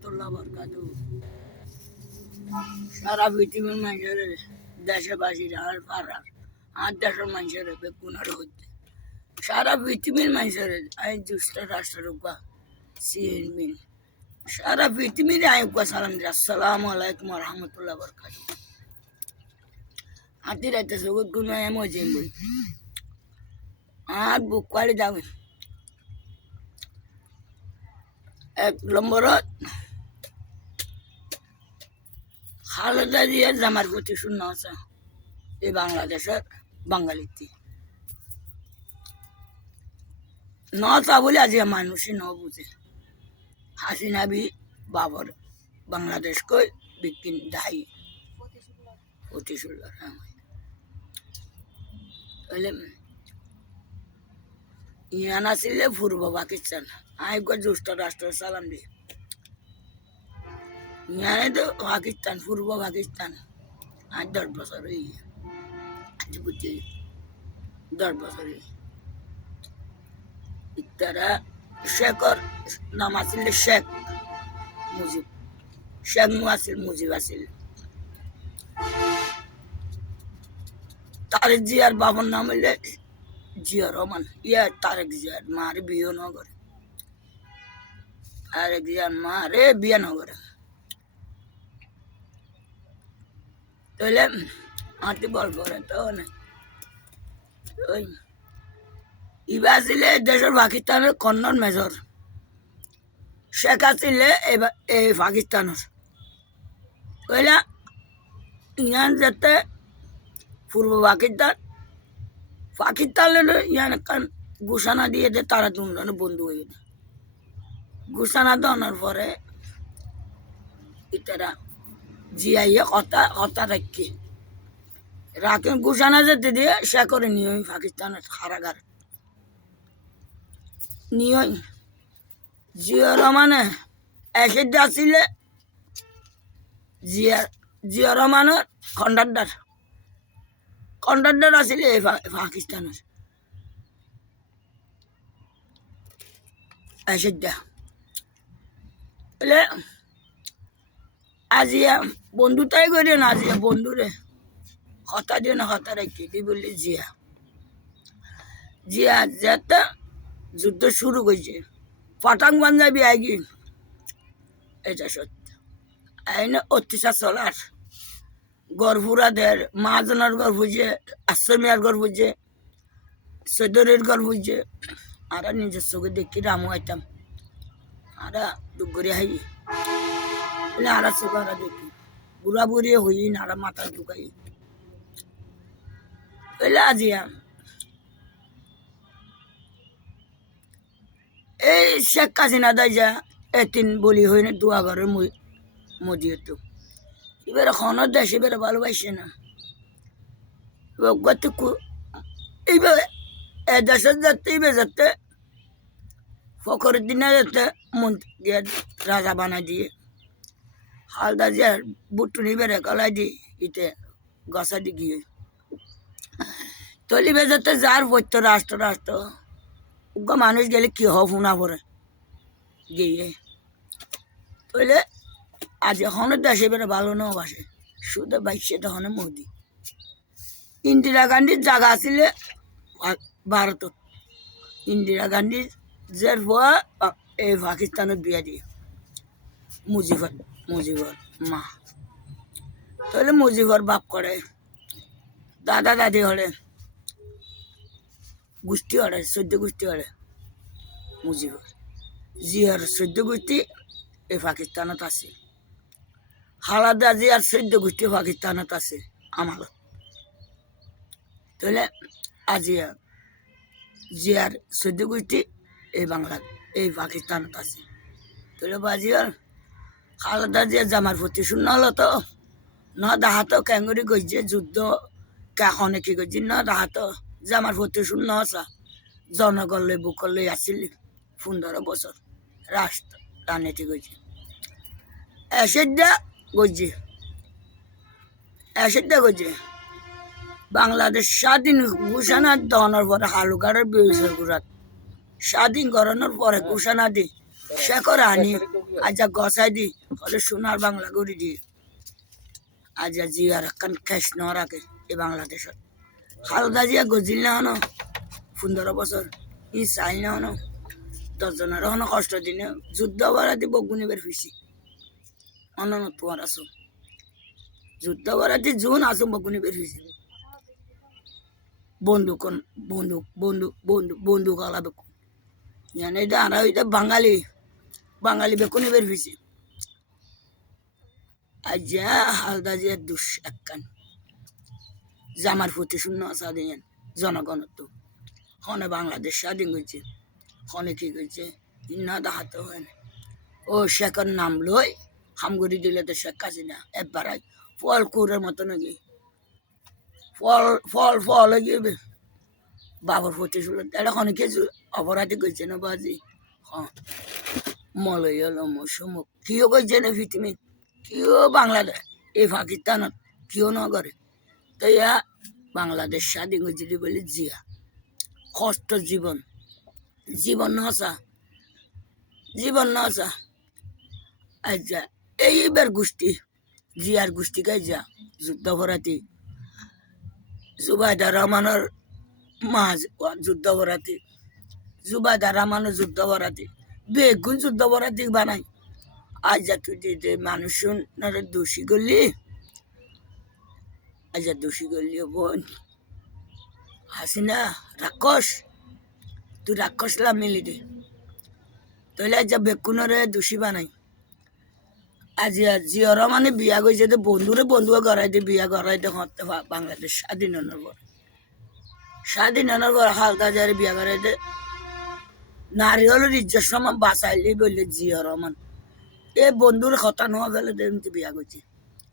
রহমতুল্লাহ বরকাতুহু। সারা পৃথিবীর মানুষের দেশবাসীর আর পাড়ার আর দেশের মানুষের বেগুনার হচ্ছে সারা পৃথিবীর মানুষের আই দুষ্ট রাষ্ট্রের উপর সিএনমিন সারা পৃথিবীর আয়ুকা সালাম দিই আসসালামু আলাইকুম রহমতুল্লাহ বরকাতুহু। হাতি রাইতে সগত কোনো এমন বই আর বুক পাড়ি যাবে এক নম্বরত খালেদা জিয়ার জামার প্রতি শূন্য আছে এই বাংলাদেশের বাঙালিতে ন তা বলে আজ মানুষই ন বুঝে হাসিনা বি বাবর বাংলাদেশ কই বিকিন দায়ী প্রতিশোধ ইয়ান আসলে পূর্ব পাকিস্তান আইগো যুক্তরাষ্ট্র সালাম দি ইয়ানে তো পাকিস্তান পূর্ব পাকিস্তান আজ 10 বছর হয়ে আজ বুঝছি 10 বছর ইতারা শেখর নাম আসিল শেখ মুজিব শেখ আসিল মুজিব আসিল তারেক জিয়ার বাবার নাম হইলে জিয়া রহমান ইয়া তারেক জিয়ার মারে বিয়ে ন করে তারেক জিয়ার মারে বিয়ে ন করে তাহলে হাতি বল করে তো ওই ইবা আসলে দেশের পাকিস্তানের কন্নড় মেজর শেখ আসলে এই পাকিস্তানের ওইলা ইয়ান যাতে পূর্ব পাকিস্তান পাকিস্তানের ইয়ান কান ঘোষণা দিয়ে দে তারা দুজনে বন্ধু হয়ে যায় ঘোষণা দেওয়ার পরে ইতারা জিয়াইয়ে কথা রাখেন ঘোষণা যেতে দিয়ে সে করে নিয়ে পাকিস্তানের কারাগার নিয়ে জিয়া রহমানে এসে আসলে জিয়া রহমানের কন্ট্রাক্টর আসলে পাকিস্তানের এসে বলে আজিয়া বন্ধু তাই করি না আজিয়া বন্ধুরে হতা দিয়ে না হতা রেখে দি বললি জিয়া যেতে যুদ্ধ শুরু করছে পাঠাং পাঞ্জাবি আগে এটা সত্য আইনে অত্যাচার চলার গড়ফুরাদের মাহাজনের গড় বুঝে আশ্রমিয়ার গড় বুঝে সৈদরের গড় বুঝে আর নিজের চোখে দেখি রামু আইতাম আর দুপুরে হাই আর চোখ আর দেখি বুড়া বুড়ি হই না আর মাথা ঢুকাই এলে আজিয়া এই শেখ হাসিনা দাই যা এতিন বলি হই না দুয়া ঘরের মজিয়ে তো এবার এখনো দেশ এবারে ভালোবাসে না এইবার দেশের যাতে এবার যাতে ফখরের দিনে যাতে মন্ত্রী রাজা বানাই দিয়ে হালদা যে বুটুনি বেড়ে গলায় দি ইতে গসা দি গিয়ে তলিবে যাতে যার পড়তো রাষ্ট্র উগা মানুষ গেলে কি শুনা পড়ে গিয়ে তৈলে আজ এখনো দেশে বেড়ে ভালো না বাসে শুধু বাইশে তখন মোদি ইন্দিরা গান্ধীর জায়গা আসলে ভারতত ইন্দিরা গান্ধীর যে এই পাকিস্তানত বিয়া দিয়ে মুজিবর মা তাহলে মুজিবর বাপ করে দাদা দাদি হলে গোষ্ঠী হলে 14 গোষ্ঠী হলে মুজিবর জিয়ার 14 গোষ্ঠী এই পাকিস্তানত আছে খালেদা জিয়ার 14 গোষ্ঠী পাকিস্তানত আছে আমালত তাহলে আজিয়া জিয়ার 14 গোষ্ঠী এই এই পাকিস্তানত আছে তাহলে বাজিয়ার খালেদা জিয়া জামার প্রতি শূন্য হলো তো ন দাহাতো ক্যাঙ্গুরি গইছে যুদ্ধ কাহনে কি গইছে ন দাহাতো জামার প্রতি শূন্য আসা জনগণ লই বুকল লই আসিল 15 বছর রাষ্ট্র রাজনীতি গইছে এসেডা গইছে বাংলাদেশ স্বাধীন ঘোষণা দেওয়ার পরে হালুকারের বিরোধী স্বাধীন করানোর পরে ঘোষণা দি শেখর আনি আজ গসাই দি হলে সোনার বাংলা গড়ি দি আজ জিয়ার একখান খেস ন রাখে এই বাংলাদেশত হালদা জিয়া গজিল না হনো 15 বছর ই চাইল না হনো 10 জনের হনো কষ্ট দিনে যুদ্ধ বাড়াতে বগুনিবের ফিসি অনন তোমার আসো যুদ্ধ বাড়াতে জুন আসো বগুনিবের ফিসি বন্দুক বন্দুক বন্দুক বন্দুক বন্দুক আলা বেকুন ইয়ানে এটা আর এটা বাঙালি বাঙালি বেকুনি বের হয়েছে আজ হালদা যে দুষ একখান জামার প্রতি শূন্য স্বাধীন জনগণ তো হনে বাংলাদেশ স্বাধীন হয়েছে হনে কি হয়েছে ইন্না দাহাতে হয় না ও শেখর নাম লই হামগুড়ি দিলে তো শেখ হাসিনা একবার ফল কুরের মতো নাকি ফল ফল ফল গিয়ে বাবার প্রতি শুনলো এটা অনেকে অপরাধী করছে না বাজি হ্যাঁ মলয় হলো মৌসুমুক কিও করছে না পৃথিবী কিও বাংলাদেশ এই পাকিস্তানত কিও ন করে তো ইয়া বাংলাদেশ স্বাধীন হয়েছিল বলে জিয়া কষ্ট জীবন জীবন নসা জীবন নসা আচ্ছা এইবার গোষ্ঠী জিয়ার গোষ্ঠী কাজ যা যুদ্ধপরাধী জুবাইদার রহমানের মাঝ যুদ্ধপরাধী জুবাইদার রহমানের যুদ্ধপরাধী বেগুন যুদ্ধপরাধী বানাই আজ তুই যে মানুষ দোষী করলি আজ দোষী করলি বোন হাসিনা রাক্ষস তুই রাক্ষস লাভ মিলি দে তাহলে আজ বেকুনরে দোষী বানাই আজ জিয়র মানে বিয়া করছে তো বন্ধুরে বন্ধু গড়াই দিয়ে বিয়া গড়াই দিয়ে হতে বাংলাদেশ স্বাধীন হওয়ার পর স্বাধীন হওয়ার পর হালদা যারে বিয়া গড়াই দিয়ে নারী হলো ইজ্জত সমান বাঁচাইলি বললে জিয়র রহমান এ বন্ধুর কথা নোয়া ফেলে দেখতে বিয়া করছে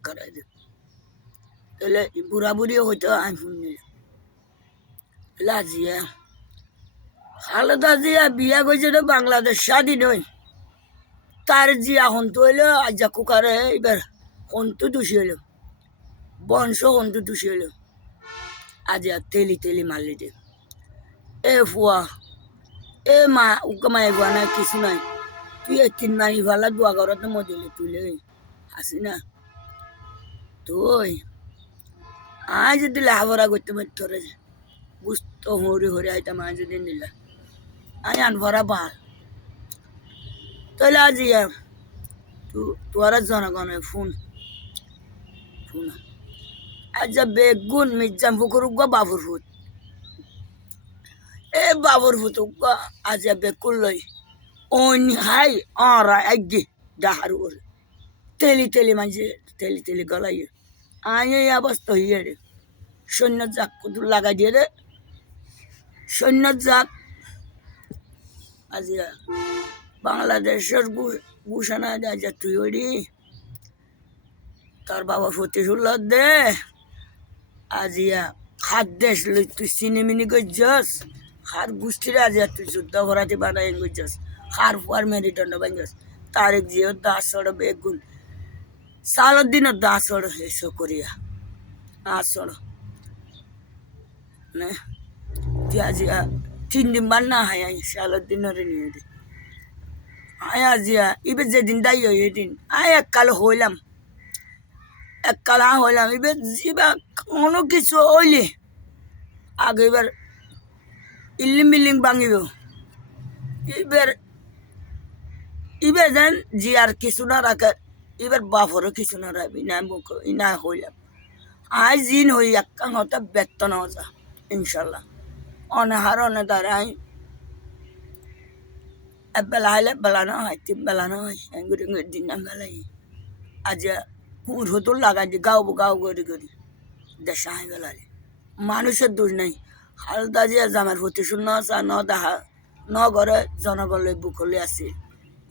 গড়াই দিয়ে তাহলে বুড়া বুড়িও হইতো আমি শুনি জিয়া খালেদা জিয়া বিয়া করছে তো বাংলাদেশ স্বাধীন হই তার জিয়া হন্তু হইলো আজ কুকারে এবার হন্তু দোষী হইল বংশ হন্তু দোষী হইল আজ তেলি তেলি মারলি দে এ ফুয়া এ মা উকা মাই গুয়া নাই কিছু নাই তুই 3 মারি ফালা দোয়া ঘরত মদিলে তুলে আসি না তুই আজ দিলে হাবরা করতে পারত রে বুঝতো হরি হরি আইতাম আজ দিন দিলা আই আনভরা বাল তাহলে আজ তোরা জনগণের ফোন ফোন আজ বেগুন মির্জাম ফুকুর উগা বাবুর ফুট এ বাবুর ফুট উগা আজ বেকুল লই অন হাই অরা আগে ডাহার ওরে তেলি তেলি মাঝে তেলি তেলি গলাই আয় অবস্থা হইয়ে রে সৈন্য জাক কুদুর লাগাই দিয়ে রে সৈন্য জাক আজ বাংলাদেশের ঘোষণা দেয় যে তুই ওরি তোর বাবা প্রতিশোধ দে আজিয়া হাত দেশ লই তুই চিনিমিনি গজ্জস হার গোষ্ঠীরে আজিয়া তুই যুদ্ধ ভরাতে বানাই গজ্জস হার ফুয়ার মেরুদণ্ড ভাঙ্গস তারেক জিও দাসড় বেগুন সালত দিন দাসড় এসো করিয়া আসড় নে তুই আজিয়া 3 দিন বার না হাই সালত দিনরে নিয়ে দে আয় আজিয়া ইবে যেদিন দাই ওই দিন আয় এককাল হইলাম এককাল হইলাম এবার জিবা কোনো কিছু হইলে আগে এবার ইল্লিং বিল্ডিং ভাঙিব এবার এবার যেন জি আর কিছু না রাখে এবার বাপরও কিছু না রাখবি না মুখ ইনা হইলাম আয় জিন হই একখান হতে ব্যক্ত না যা ইনশাল্লাহ অনাহার অনে দ্বারাই বেলা হইলে বেলা না হয় 3 বেলা না হয় এঙ্গুরি দিন না বেলাই আজ হুর হতো লাগাই দি গাও গাও করি করি দেশা হয়ে বেলালে মানুষের দোষ নাই হালদা যে জামার প্রতি শূন্য আসা ন দেখা ন ঘরে জনগণ বুকলে আছে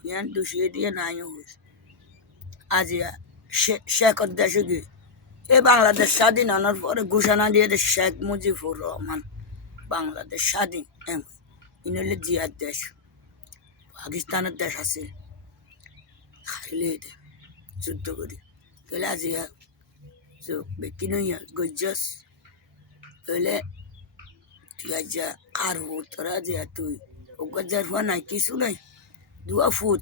ইয়ান দোষিয়ে দিয়ে নাই হয়েছে আজ শেখর দেশে গিয়ে এ বাংলাদেশ স্বাধীন হওয়ার পরে ঘোষণা দিয়ে শেখ মুজিবুর রহমান বাংলাদেশ স্বাধীন এমন ইনলে জিয়ার দেশ পাকিস্তানের দেশ আছে খাইলে যুদ্ধ করি তাহলে আজ বেকি নইয়া গজ্জস তাহলে তুই আজ আর তোরা যে তুই গজ্জার হওয়া নাই কিছু নাই দুয়া ফুট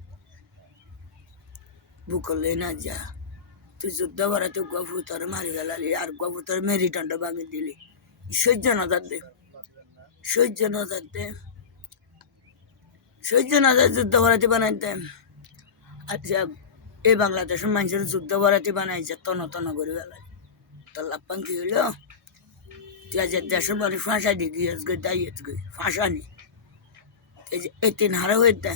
বুকলে না যা তুই যুদ্ধ করাতে গুয়া ফুতর মারি ফেলালি আর গুয়া ফুতর মেরিটান্ড ভাঙি দিলি সহ্য নজর দে সহ্য নজর দে সহ্য নজর যুদ্ধ করাতে বানাইতে আচ্ছা এই বাংলাদেশের মানুষের যুদ্ধ করাতে বানাইছে তন তন করে ফেলাই তোর লাপ্পান কি হইল তুই আজ দেশের মানুষ ফাঁসা দি গিয়েছ গই দাইয়েছ গই ফাঁসা নি এই যে এই তিন হারা হইতে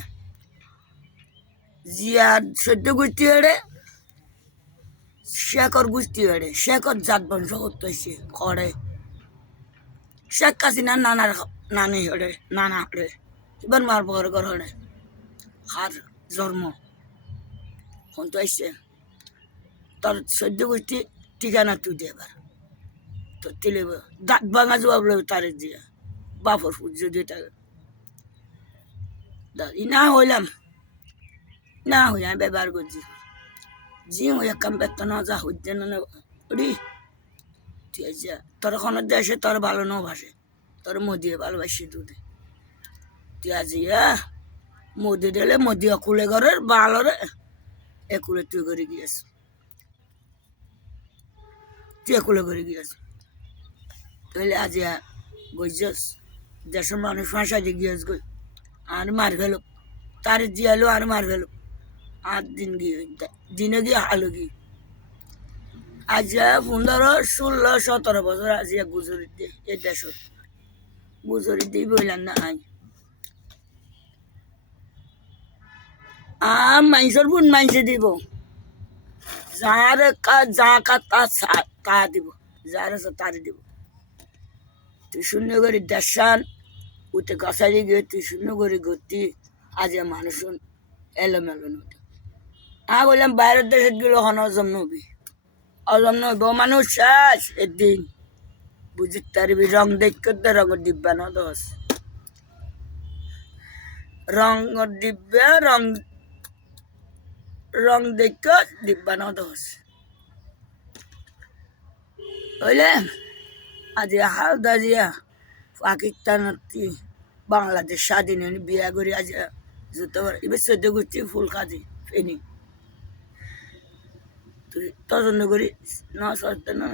জিয়ার সদ্য গোষ্ঠী হেড়ে শেখর গোষ্ঠী হেড়ে শেখর জাত বংশ করতেছে করে শেখ হাসিনা নানার নানি হেড়ে নানা হেড়ে এবার মার বর হেড়ে হার জন্ম ফোন তো আসছে তোর সদ্য গোষ্ঠী ঠিকানা তুই দে এবার তো তিলে দাঁত ভাঙা জবাব লবে তারে দিয়া বাপর ফুট যদি তাকে না হইলাম না হই আমি ব্যবহার করছি জি হই কাম বেতন যা হইতে না ওরি ঠিক আছে তোর কোনো দেশে তোর ভালো ন ভাসে তোর মোদিয়ে ভালোবাসি দুধে তুই আজি মোদি দিলে মোদি অকুলে ঘরের ভালো রে একুলে তুই করে গিয়েছ তুই একুলে করে গিয়েছ তাহলে আজি বুঝছস দেশের মানুষ ফাঁসা দিয়ে গিয়েছ গই আর মার গেল তার জিয়ালো আর মার গেল আর দিন গিয়ে দিনে গিয়ে হালো গিয়ে আজ 15, 16, 17 বছর আজিয়া গুজরিতে এ দেশত গুজরিতেই বললাম না আই মানুষের বোন মানুষে দিব যার যা তা দিব যার আছে তারে দিব তুই শূন্য করে দেশান উঠে গাছারি গিয়ে তুই শূন্য করে ঘুরতি আজ মানুষ এলোমেলো নদী বললাম বাইরের দেশে গেলে হন অজম নবী অজম নবী মানুষ শেষ একদিন বুঝি তারবি রং দেখতে রঙের ডিব্বা ন দোষ রঙের ডিব্বা রং দেখতে ডিব্বা ন দোষ বুঝলে আজ হালদা জিয়া পাকিস্তান বাংলাদেশ স্বাধীন বিয়া করে আজ জুতো এবার 14 গোষ্ঠী ফুল কাজি ফেনি তুই তদন্ত করি না সরতে না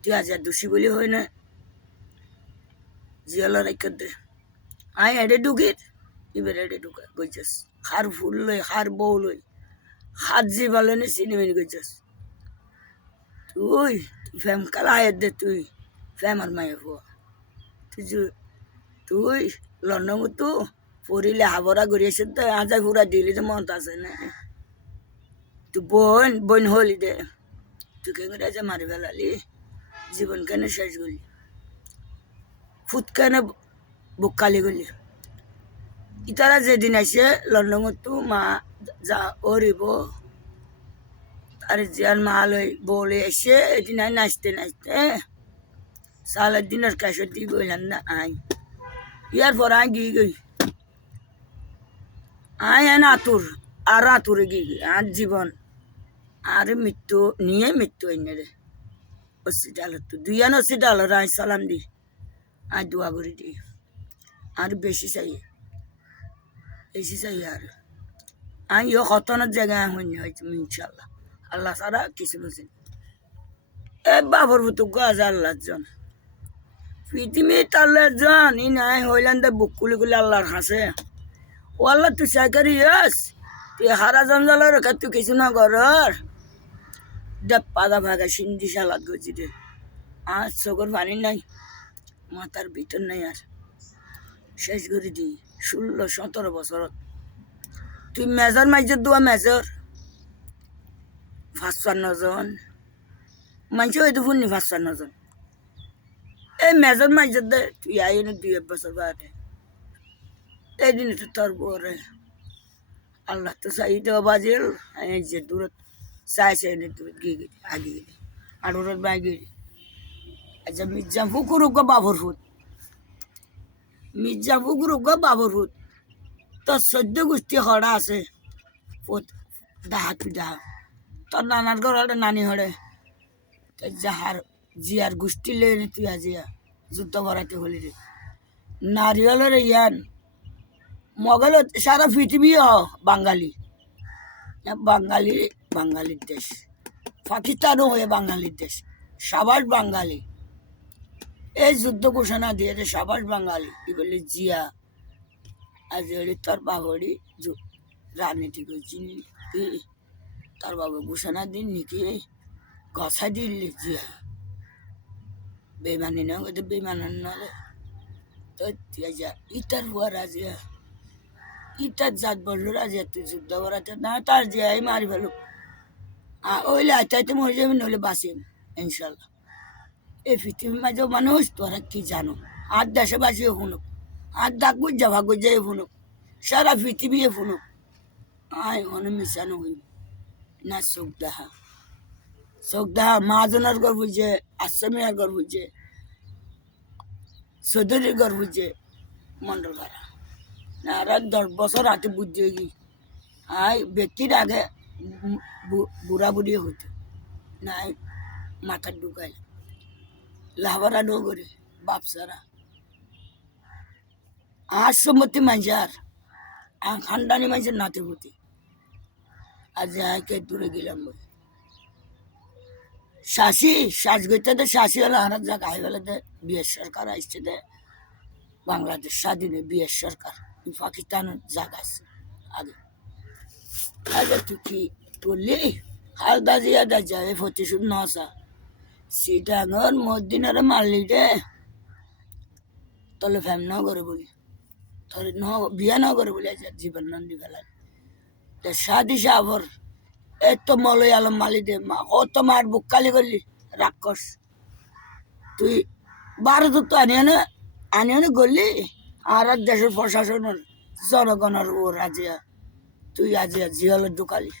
তুই আজ দোষী বলি হয় না জিয়াল রেখে দে আই এডে ঢুকির এবার এডে ঢুকা গইছস হার ফুল লই হার বউ লই হাত জি বলে না সিনেমিনি গইছস তুই ফ্যাম কালায় দে তুই ফ্যাম আর মায়ে ফো তুই লন্ডন তো পড়িলে হাবরা ঘুরিয়েছে তো আজাই পুরা দিলি তো মত আছে না তুই বোন হলি দে তুই কেন রাজা মারি ফেলালি জীবন কেন শেষ করলি ফুট কেন বুক কালি করলি ইতারা যেদিন আসে লন্ডন তো মা যা ওরিব আর জিয়ার মা লই বলে এসে এদিন নাচতে নাচতে সালের দিনের কাছে দিয়ে বললাম না আই ইয়ার পর আই গিয়ে গই আই না আতুরে গিয়ে আর জীবন আর মৃত্যু নিয়ে মৃত্যু এনে রে হসপিটাল তো দুইয়ান হসপিটাল আই সালাম দি আই দোয়া করে দি আর বেশি চাই আর আই হতনের জায়গায় হইনি হয়তো ইনশাল্লাহ আল্লাহ সারা কিছু বুঝিনি এ বাবর ভুতু গাছ আল্লাহর জন পৃথিবীর আল্লাহর জন ই নাই হইলেন দে বুক কুলি কুলি আল্লাহর হাসে ও আল্লাহ তুই চাকরি ইয়াস তুই হারা জঞ্জালের রেখে তুই কিছু না করার দে পাগা ভাগা সিন্ধি সালাদ করছি রে আর চোখের পানি নাই মাথার ভিতর নাই আর শেষ করে দি 16, 17 বছর তুই মেজর মাইজর দোয়া মেজর 55 জন মানুষ হয়তো শুনি 55 জন এই মেজর মাইজর দে তুই আই না 2 বছর বাদে এই দিন তো তোর বরে আল্লাহ তো চাইতে বাজিল যে দূরত চাইছে দূরত গিয়ে গেলি আগে গেলি আর ওর বাই গেলি আচ্ছা মির্জাফু করুক বাবর ফুট মির্জাফু করুক বাবর ফুট তোর 14 গোষ্ঠী হড়া আছে ডাহা তুই ডাহা তোর নানার ঘর হলে নানি হড়ে যাহার জিয়ার গোষ্ঠী লে তুই আজিয়া যুদ্ধ করাতে হলি রে নারিয়ালের ইয়ান মগল সারা পৃথিবী বাঙালি বাঙালি বাঙালির দেশ পাকিস্তানও হয়ে বাঙালির দেশ সাবাস বাঙালি এই যুদ্ধ ঘোষণা দিয়েছে সাবাস বাঙালি কি বলে জিয়া আজ তোর বাবরি রাজনীতি করছি কি তার বাবা ঘোষণা দিন নাকি গছা দিল্লি জিয়া বেমানি না বেমান নালে তো যা ইটার হুয়া রাজিয়া ইটার জাত বললো রাজিয়া তুই যুদ্ধ করাতে না তার জিয়াই মারি ফেলো ওইলে আইতে মরে যাবে নইলে বাঁচিম ইনশাল্লাহ এই পৃথিবীর মাঝে মানুষ তোরা কি জানো আর দেশবাসীও শুনুক আর ডাক গুজ্জা ভাগ গুজ্জাই শুনুক সারা পৃথিবী শুনুক আয় অনেক মিশানো হইব না চোখ দেখা মহাজনের ঘর বুঝছে আশ্রমিয়ার ঘর বুঝছে চৌধুরীর ঘর বুঝছে মন্ডল ভাড়া না আর 10 বছর হাতে বুদ্ধি হয়ে গি আয় ব্যক্তির আগে বুড়া বুড়ি হতো না মাথার ঢুকাই লাভারা নো করে বাপসারা আর সম্মতি মানছে আর খানদানি মানুষের নাতে পুতি আজ কে দূরে গেলাম বলে শাসি শ্বাস গইতে দে শাসি হলে হারাত যা গায়ে ফেলে দে বিএস সরকার আসছে দে বাংলাদেশ স্বাধীনে বিএস সরকার পাকিস্তানের জায়গা আছে আগে আগে তুই কি বললি হালদা জিয়া দা যায় প্রতিশোধ নসা সিটাঙর মদিনারে মারলি দে তলে ফ্যাম ন করে বলি তোর ন বিয়া ন করে বলি জীবন নন্দী ফেলার সাদি সাহর এত মলয় আলম মালি দে কত মার বুক কালি করলি রাক্ষস তুই ভারত তো আনিয়ে গলি আর দেশের প্রশাসনের জনগণের ও রাজিয়া তুই আজিয়া জিয়ালের ঢুকালি